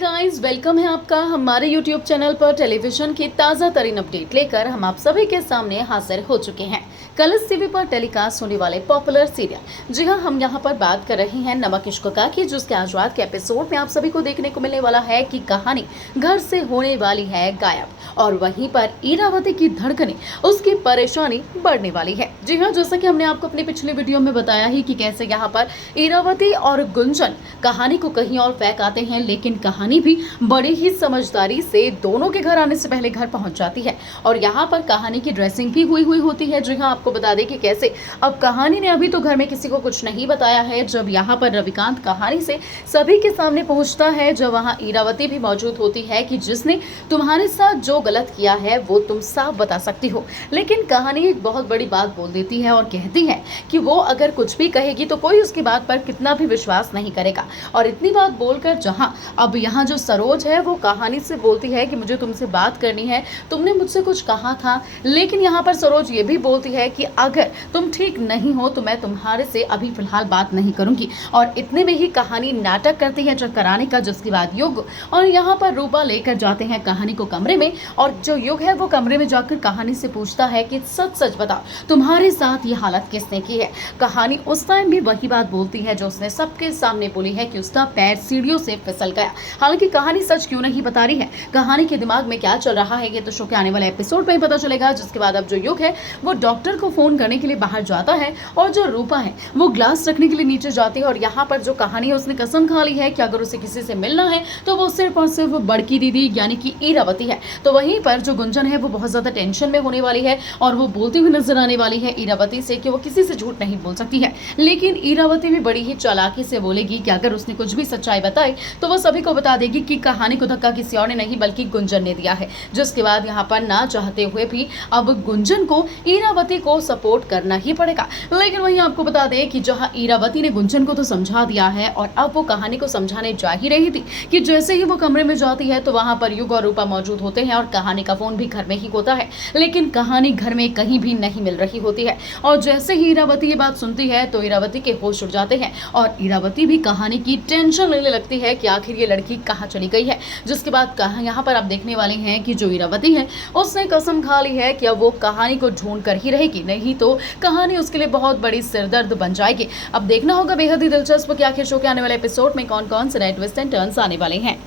Guys, welcome है आपका हमारे यूट्यूब चैनल पर। टेलीविजन की ताज़ा तरीन अपडेट लेकर हम आप सभी के सामने हाजिर हो चुके हैं। कलर्स टीवी पर टेलीकास्ट होने वाले पॉपुलर सीरियल, जी हाँ, हम यहाँ पर बात कर रहे हैं नमक इश्क का की, जिसके आज रात के एपिसोड में आप सभी को देखने को मिलने वाला है कि कहानी घर से होने वाली है गायब, और वहीं पर इरावती की धड़कनें, उसकी परेशानी बढ़ने वाली है। जी हाँ, जैसा कि हमने आपको अपने पिछले वीडियो में बताया ही कि कैसे यहाँ पर इरावती और गुंजन कहानी को कहीं और फेंक आते हैं, लेकिन कहानी भी बड़ी ही समझदारी से दोनों के घर आने से पहले घर पहुंच जाती है। और यहाँ पर कहानी की ड्रेसिंग भी हुई होती है। जी हाँ, आपको बता दें कि कैसे अब कहानी ने अभी तो घर में किसी को कुछ नहीं बताया है। जब यहाँ पर रविकांत कहानी से सभी के सामने पहुंचता है, जब वहाँ इरावती भी मौजूद होती है कि जिसने तुम्हारे साथ जो गलत किया है वो तुम साफ बता सकती हो, लेकिन कहानी एक बहुत बड़ी बात बोल देती है और कहती है कि वो अगर कुछ भी कहेगी तो कोई उसकी बात पर कितना भी विश्वास नहीं करेगा। और इतनी बात बोलकर जहाँ अब यहाँ जो सरोज है वो कहानी से बोलती है कि मुझे तुमसे बात करनी है, तुमने मुझसे कुछ कहा था। लेकिन यहाँ पर सरोज ये भी बोलती है कि अगर तुम ठीक नहीं हो तो मैं तुम्हारे से अभी फिलहाल बात नहीं करूंगी। और इतने में ही कहानी नाटक करती है चक्कर आने का, जिसके बाद युग और यहाँ पर रूपा लेकर जाते हैं कहानी को कमरे में। और जो युग है वो कमरे में जाकर कहानी से पूछता है कि सच सच बताओ, तुम्हारे साथ ये हालत किसने की है। कहानी उस टाइम भी वही बात बोलती है जो उसने सबके सामने बोली है कि उसका पैर सीढ़ियों से फिसल गया। हालांकि कहानी सच क्यों नहीं बता रही है, कहानी के दिमाग में क्या चल रहा है, ये तो शो के आने वाले एपिसोड में ही पता चलेगा। जिसके बाद अब जो युग है वो डॉक्टर को फोन करने के लिए बाहर जाता है, और जो रूपा है वो ग्लास रखने के लिए नीचे जाती है। और यहाँ पर जो कहानी है उसने कसम खा ली है कि अगर उसे किसी से मिलना है तो वो सिर्फ और सिर्फ बड़की दीदी यानी कि इरावती है। तो वहीं पर जो गुंजन है वो बहुत ज्यादा टेंशन में होने वाली है, और वो बोलती हुई नजर आने वाली है इरावती से कि वो किसी से झूठ नहीं बोल सकती है। लेकिन इरावती भी बड़ी ही चालाकी से बोलेगी कि अगर उसने कुछ भी सच्चाई बताई तो वो सभी को बता देगी कि कहानी को धक्का किसी और ने नहीं बल्कि गुंजन ने दिया है। जिसके बाद यहाँ पर ना चाहते हुए भी अब गुंजन को इरावती को सपोर्ट करना ही पड़ेगा। लेकिन वहीं आपको बता दें कि जहाँ इरावती ने गुंजन को तो समझा दिया है, और अब वो कहानी को समझाने जा ही रही थी कि जैसे ही वो कमरे में जाती है तो वहां पर युग और रूपा मौजूद होते हैं, और कहानी का फोन भी घर में ही होता है। लेकिन कहानी घर में कहीं भी नहीं मिल रही होती है। और जैसे ही इरावती ये बात सुनती है तो इरावती के होश उड़ जाते हैं, और इरावती भी कहानी की टेंशन लेने लगती है कि आखिर ये लड़की कहाँ चली गई है। जिसके बाद कहा यहाँ पर आप देखने वाले हैं कि जो इरावती है उसने कसम खा ली है कि अब वो कहानी को ढूंढ कर ही रहेगी, नहीं तो कहानी उसके लिए बहुत बड़ी सिरदर्द बन जाएगी। अब देखना होगा बेहद ही दिलचस्प कि आखिर शो के आने वाले एपिसोड में कौन कौन से नए ट्विस्ट एंड टर्न्स आने वाले हैं।